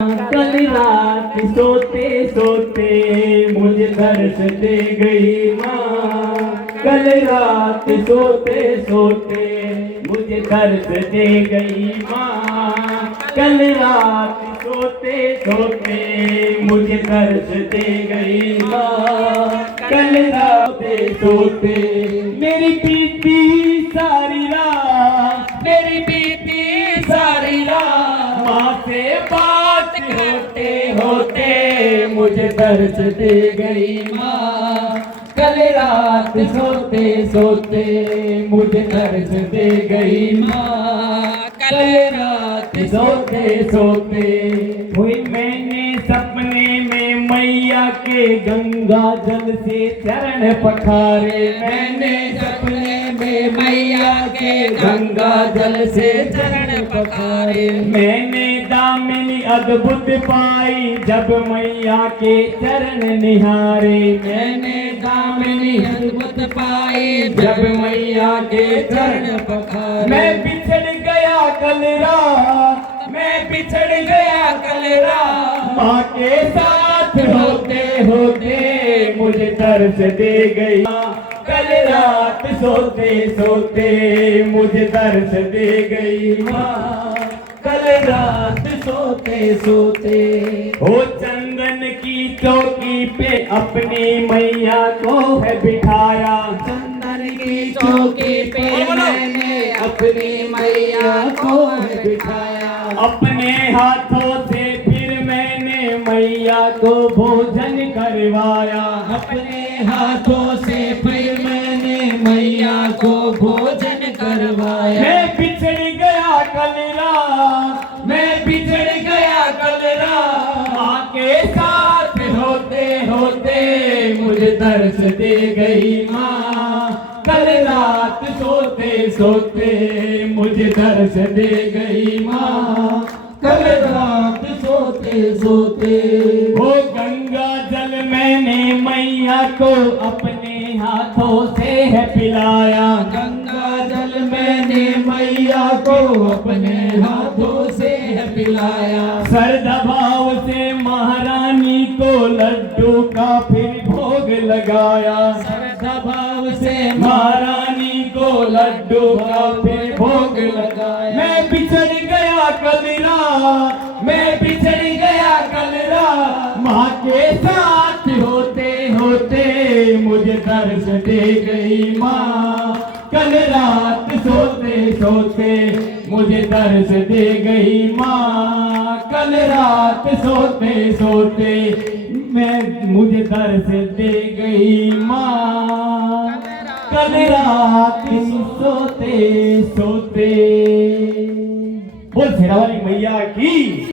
कल रात सोते सोते मुझे दर्द दे गई माँ। कल रात सोते सोते मुझे दर्द दे गई माँ। कल रात सोते सोते मुझे दर्द दे गई माँ। कल रात सोते मेरी बीती सारी रात, मेरी बीती सारी रात माँ से बात होते होते मुझे दर्द दे गई माँ। कल रात सोते सोते मुझे दर्द दे गई माँ। कल रात सोते सोते हुई मैंने सपने में मैया के गंगा जल से चरण पखारे। मैंने सपने में मैया के गंगा जल से चरण पखारे। मैंने दामिनी अद्भुत पाई जब मैया के चरण निहारे। मैंने दामिनी अद्भुत पाई जब मैया के चरण पखारे। मैं बिछड़ गया कल रात, मैं बिछड़ गया कल रात माँ के साथ होते होते मुझे दर्द दे गई। कल रात सोते सोते मुझे दर्द दे गई माँ। कल रात सोते सोते हो चंदन की चौकी पे अपनी मैया को है बिठाया। चंदन की चौकी पे मैंने अपनी मैया को है बिठाया। अपने हाथों से फिर मैंने मैया को भोजन करवाया। अपने हाथों से फिर मैंने मैया को भोजन करवाया। मैं बिछड़ गया कल रात, मैं बिछड़ गया कल रात माँ के साथ होते होते मुझे दर्द दे गई माँ। कल रात सोते सोते मुझे दर्द दे गई माँ। कल रात सोते सोते वो गंगा जल मैंने मैया को अपने हाथों से है पिलाया। गंगा जल मैंने मैया को अपने हाथों से है पिलाया। श्रद्धा भाव से महारानी को लड्डू का फिर भोग लगाया। श्रद्धा भाव से महारानी को लड्डू का फिर भोग लगाया। मैं बिछड़ गया कल रात, मैं बिछड़ गया कल रात माँ के साथ होते होते मुझे दर्द दे गई माँ। कल रात सोते सोते मुझे दर्द दे गई माँ। कल रात सोते सोते मुझे दर्द दे गई माँ। कल रात सोते सोते बोल शेरावाली मैया की।